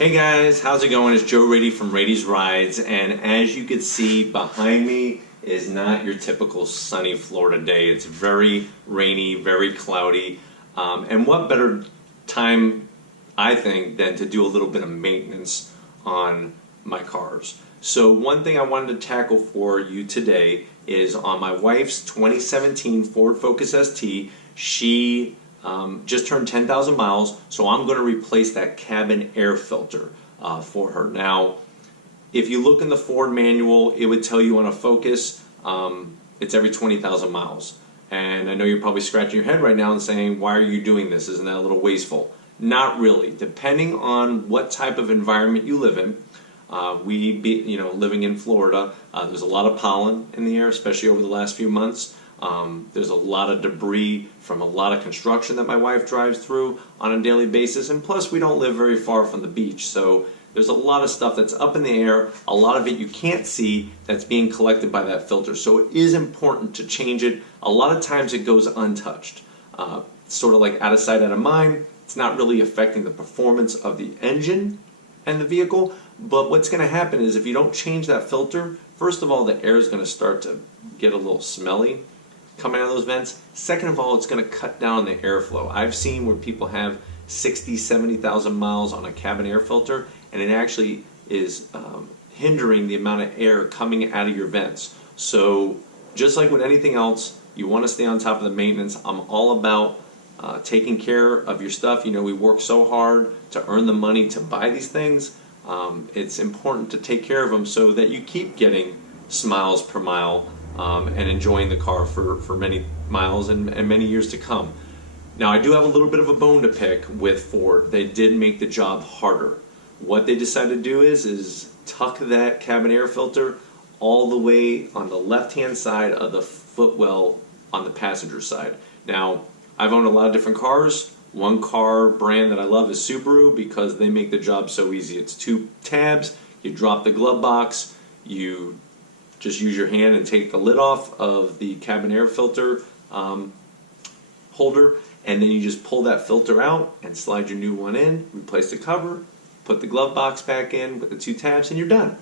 Hey guys, how's it going? It's Joe Raiti from Raiti's Rides, and as you can see behind me is not your typical sunny Florida day. It's very rainy, very cloudy, and what better time, I think, than to do a little bit of maintenance on my cars. So one thing I wanted to tackle for you today is on my wife's 2017 Ford Focus ST. She just turned 10,000 miles, so I'm going to replace that cabin air filter for her. Now, if you look in the Ford manual, it would tell you on a Focus, it's every 20,000 miles. And I know you're probably scratching your head right now and saying, why are you doing this? Isn't that a little wasteful? Not really. Depending on what type of environment you live in, living in Florida, there's a lot of pollen in the air, especially over the last few months. There's a lot of debris from a lot of construction that my wife drives through on a daily basis, and plus we don't live very far from the beach, so there's a lot of stuff that's up in the air, a lot of it you can't see that's being collected by that filter, so it is important to change it. A lot of times it goes untouched, sort of like out of sight, out of mind. It's not really affecting the performance of the engine and the vehicle, but what's going to happen is if you don't change that filter, first of all, the air is going to start to get a little smelly coming out of those vents. Second of all, it's going to cut down the airflow. I've seen where people have 60, 70,000 miles on a cabin air filter, and it actually is hindering the amount of air coming out of your vents. So just like with anything else, you want to stay on top of the maintenance. I'm all about taking care of your stuff. You know, we work so hard to earn the money to buy these things. It's important to take care of them so that you keep getting smiles per mile and enjoying the car for many miles and many years to come. Now, I do have a little bit of a bone to pick with Ford. They did make the job harder. What they decided to do is tuck that cabin air filter all the way on the left-hand side of the footwell on the passenger side. Now, I've owned a lot of different cars. One car brand that I love is Subaru because they make the job so easy. It's 2 tabs, you drop the glove box, you just use your hand and take the lid off of the cabin air filter holder, and then you just pull that filter out and slide your new one in, replace the cover, put the glove box back in with the 2 tabs, and you're done.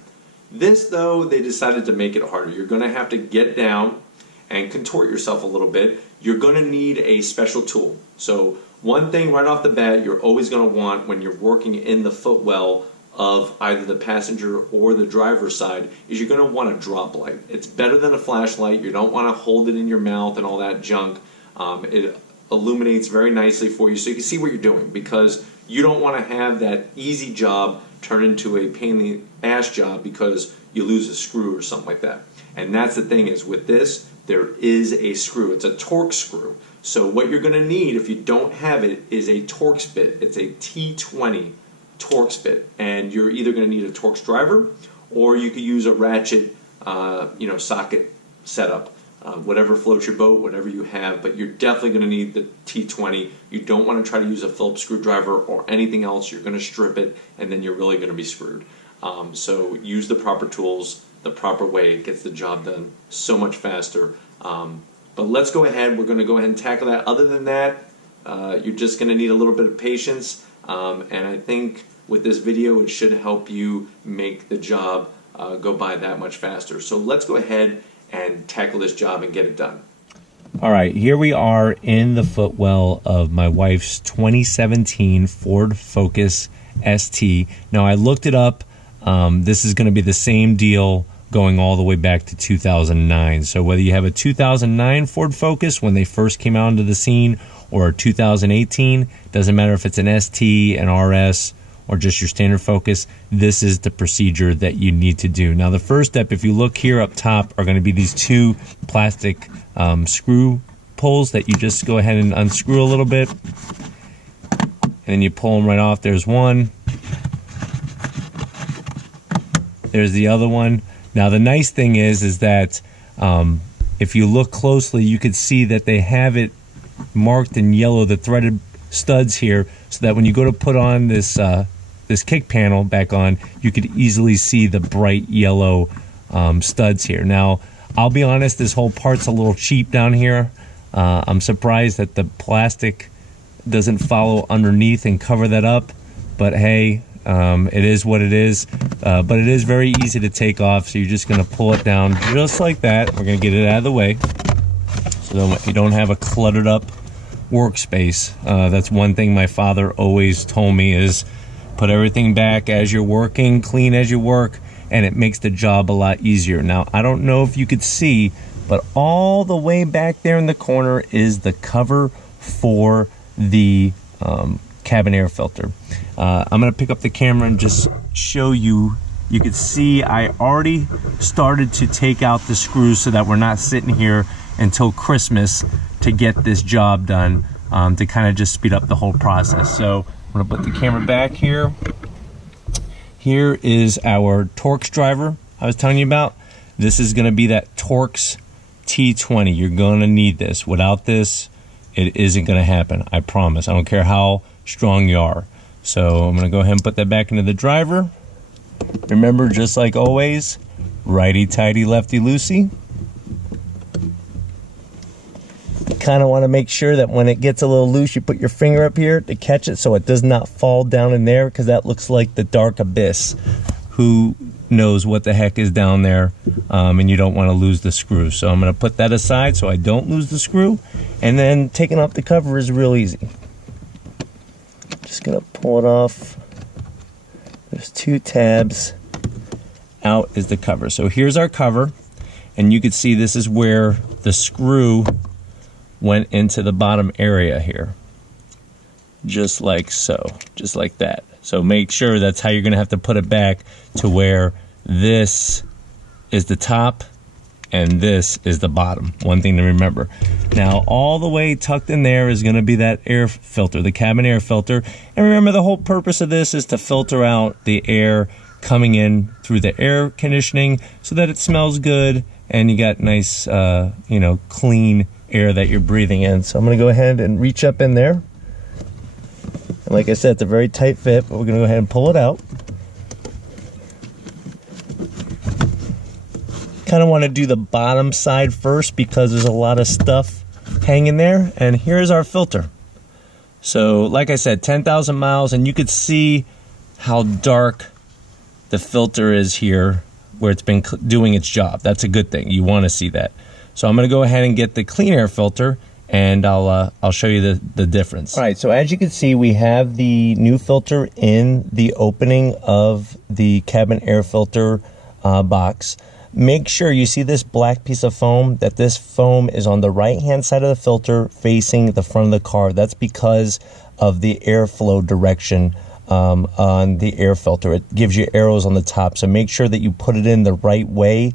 This, though, they decided to make it harder. You're going to have to get down and contort yourself a little bit. You're going to need a special tool. So one thing right off the bat you're always going to want when you're working in the footwell of either the passenger or the driver's side is you're going to want a drop light. It's better than a flashlight. You don't want to hold it in your mouth and all that junk. It illuminates very nicely for you so you can see what you're doing, because you don't want to have that easy job turn into a pain in the ass job because you lose a screw or something like that. And that's the thing is with this, there is a screw. It's a Torx screw. So what you're going to need if you don't have it is a Torx bit. It's a T20 Torx bit, and you're either going to need a Torx driver or you could use a ratchet socket setup, whatever floats your boat, whatever you have, but you're definitely going to need the T20. You don't want to try to use a Phillips screwdriver or anything else. You're going to strip it and then you're really going to be screwed. So use the proper tools the proper way. It gets the job done so much faster. But let's go ahead. We're going to go ahead and tackle that. Other than that, you're just going to need a little bit of patience. And I think with this video, it should help you make the job go by that much faster. So let's go ahead and tackle this job and get it done. All right, here we are in the footwell of my wife's 2017 Ford Focus ST. Now, I looked it up. This is going to be the same deal going all the way back to 2009. So whether you have a 2009 Ford Focus when they first came out into the scene or 2018, doesn't matter if it's an ST, an RS, or just your standard Focus, this is the procedure that you need to do. Now the first step, if you look here up top, are going to be these 2 plastic screw pulls that you just go ahead and unscrew a little bit, and then you pull them right off. There's one. There's the other one. Now the nice thing is that if you look closely, you could see that they have it marked in yellow, the threaded studs here, so that when you go to put on this this kick panel back on, you could easily see the bright yellow studs here. Now, I'll be honest, this whole part's a little cheap down here. I'm surprised that the plastic doesn't follow underneath and cover that up, but hey, It is what it is, but it is very easy to take off. So you're just going to pull it down just like that. We're going to get it out of the way so that you don't have a cluttered up workspace. That's one thing my father always told me is put everything back as you're working, clean as you work, and it makes the job a lot easier. Now, I don't know if you could see, but all the way back there in the corner is the cover for the cabin air filter. I'm going to pick up the camera and just show you. You can see I already started to take out the screws so that we're not sitting here until Christmas to get this job done, to kind of just speed up the whole process. So I'm going to put the camera back here. Here is our Torx driver I was telling you about. This is going to be that Torx T20. You're going to need this. Without this, it isn't going to happen. I promise. I don't care how strong you are. So I'm going to go ahead and put that back into the driver. Remember, just like always, righty-tighty, lefty-loosey. Kind of want to make sure that when it gets a little loose, you put your finger up here to catch it so it does not fall down in there, because that looks like the dark abyss. Who knows what the heck is down there, and you don't want to lose the screw. So I'm going to put that aside so I don't lose the screw, and then taking off the cover is real easy. Just going to pull it off. There's two tabs. Out is the cover. So here's our cover, and you can see this is where the screw went into the bottom area here, just like so, just like that. So make sure that's how you're going to have to put it back to where this is the top and this is the bottom. One thing to remember. Now, all the way tucked in there is going to be that air filter, the cabin air filter. And remember, the whole purpose of this is to filter out the air coming in through the air conditioning so that it smells good and you got nice, clean air that you're breathing in. So I'm going to go ahead and reach up in there. And like I said, it's a very tight fit, but we're going to go ahead and pull it out. Kind of want to do the bottom side first because there's a lot of stuff hanging there. And here's our filter. So like I said, 10,000 miles, and you could see how dark the filter is here where it's been doing its job. That's a good thing. You want to see that. So I'm going to go ahead and get the clean air filter, and I'll show you the difference. All right, so as you can see, we have the new filter in the opening of the cabin air filter box. Make sure you see this black piece of foam, that this foam is on the right-hand side of the filter facing the front of the car. That's because of the airflow direction on the air filter. It gives you arrows on the top, so make sure that you put it in the right way,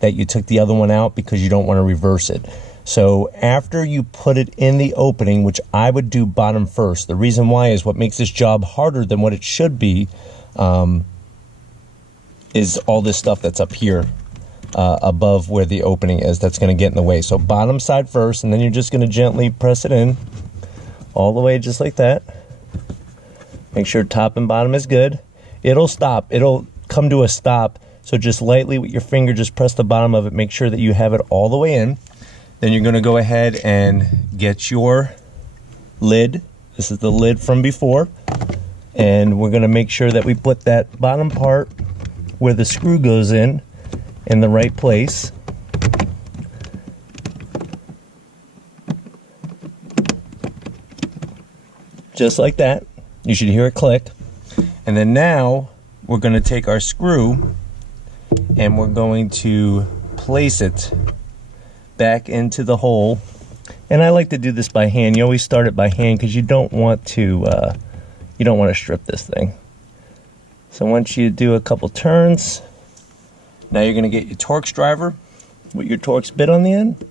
that you took the other one out, because you don't want to reverse it. So after you put it in the opening, which I would do bottom first, the reason why is what makes this job harder than what it should be is all this stuff that's up here above where the opening is that's going to get in the way. So bottom side first, and then you're just going to gently press it in all the way just like that. Make sure top and bottom is good. It'll stop. It'll come to a stop. So just lightly with your finger, just press the bottom of it. Make sure that you have it all the way in. Then you're going to go ahead and get your lid. This is the lid from before. And we're going to make sure that we put that bottom part where the screw goes in the right place. Just like that. You should hear it click. And then now we're going to take our screw and we're going to place it back into the hole. And I like to do this by hand. You always start it by hand because you don't want to strip this thing. So once you do a couple turns, now you're going to get your Torx driver with your Torx bit on the end.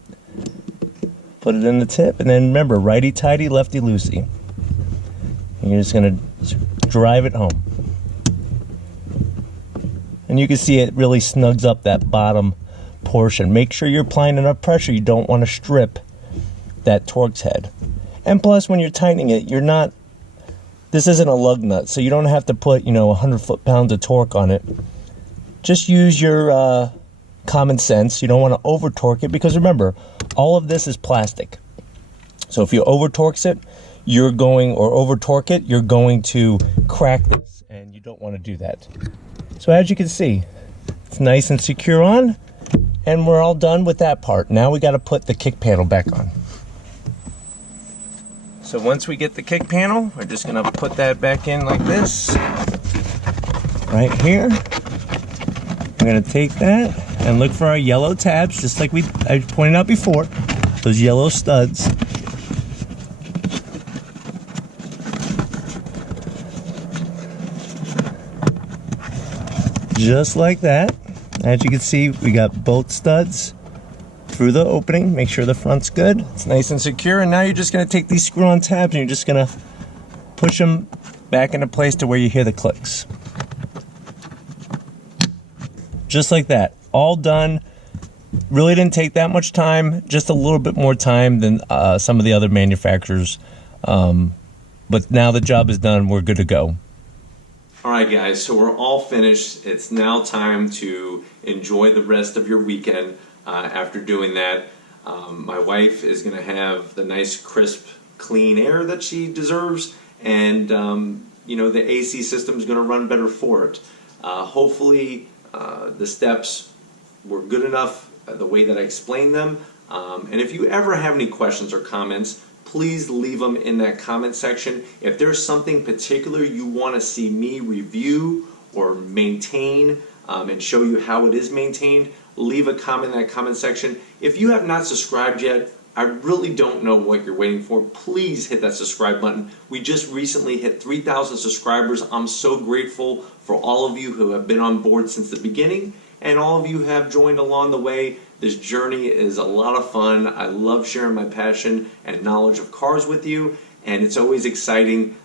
Put it in the tip, and then remember, righty-tighty, lefty-loosey. And you're just going to drive it home. And you can see it really snugs up that bottom portion. Make sure you're applying enough pressure. You don't want to strip that Torx head. And plus, when you're tightening it, this isn't a lug nut, so you don't have to put 100 foot-pounds of torque on it. Just use your common sense. You don't want to over torque it, because remember, all of this is plastic. So if you over torque it, you're going to crack this, and you you don't want to do that. So as you can see, it's nice and secure on, and we're all done with that part. Now we got to put the kick panel back on. So once we get the kick panel, we're just gonna put that back in like this, right here. We're gonna take that and look for our yellow tabs, just like I pointed out before, those yellow studs. Just like that. As you can see, we got both studs through the opening. Make sure the front's good. It's nice and secure. And now you're just gonna take these screw-on tabs and you're just gonna push them back into place to where you hear the clicks. Just like that. All done. Really didn't take that much time. Just a little bit more time than some of the other manufacturers. But now the job is done. We're good to go. All right, guys, so we're all finished. It's now time to enjoy the rest of your weekend after doing that. My wife is going to have the nice, crisp, clean air that she deserves, and you know, the AC system is going to run better for it. Hopefully, the steps were good enough the way that I explained them. And if you ever have any questions or comments, please leave them in that comment section. If there's something particular you want to see me review or maintain and show you how it is maintained, leave a comment in that comment section. If you have not subscribed yet, I really don't know what you're waiting for. Please hit that subscribe button. We just recently hit 3,000 subscribers. I'm so grateful for all of you who have been on board since the beginning, and all of you have joined along the way. This journey is a lot of fun. I love sharing my passion and knowledge of cars with you, and it's always exciting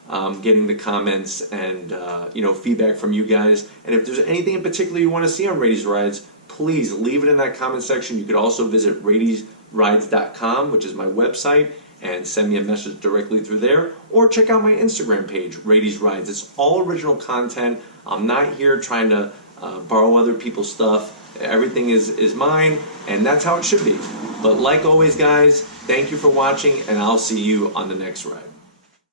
getting the comments and you know, feedback from you guys. And if there's anything in particular you want to see on Raity's Rides, please leave it in that comment section. You could also visit raitysrides.com, which is my website, and send me a message directly through there, or check out my Instagram page, Raity's Rides. It's all original content. I'm not here trying to borrow other people's stuff. Everything is mine, and that's how it should be. But like always, guys, thank you for watching, and I'll see you on the next ride.